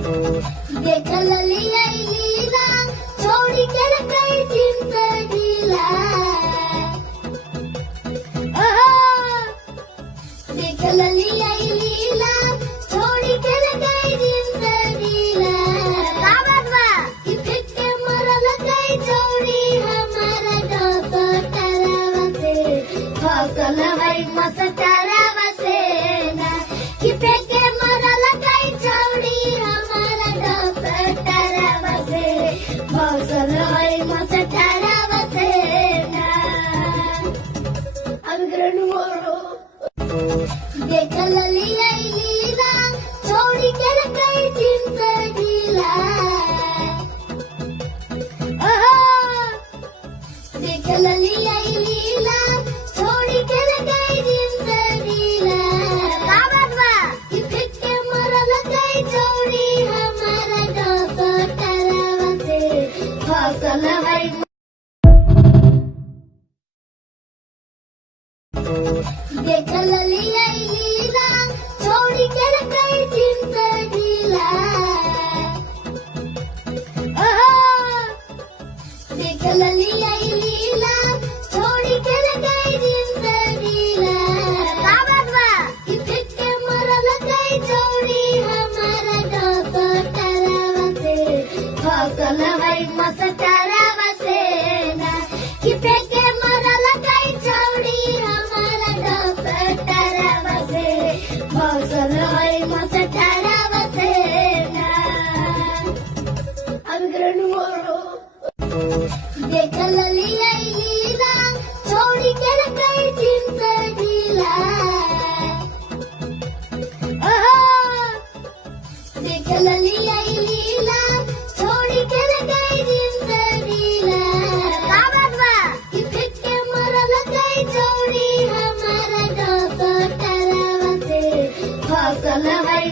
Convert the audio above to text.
देखल लीला छोड़ी के कई चिंता ढीला देखल लीला छोड़ी के कई चिंता ढीला के मरल कई छोड़ी हमारा दोस्त तरवा से फसल है मस्त तरवा से ना कि फेंके मरल कई छोड़ी हमारा दोस्त तरवा से फसल है मस्त तरवा से ना अनग्रहण मोरो देखल लीला छोड़ी के कई चिंता ढीला देखल लीला छोड़ी के कई चिंता ढीला कि फेंके मरल कई छोड़ी हमारा दोस्त तरवा से फसल है देखल लीला छोड़ी के कई चिंता ढीला देखल लीला छोड़ी के कई चिंता ढीला कि फेंके मरल कई छोड़ी हमारा दोस्त तरवा से फसल है मस्त तरवा से ना कि फेंके मरल कई छोड़ी हमारा दोस्त तरवा से फसल है मस्त तरवा से ना अनग्रहण मोरो देखल लीला छोड़ी के कई चिंता ढीला देखल लीला छोड़ी के कई चिंता ढीला कि फेंके मरल कई छोड़ी हमारा दोस्त तरवा से फसल है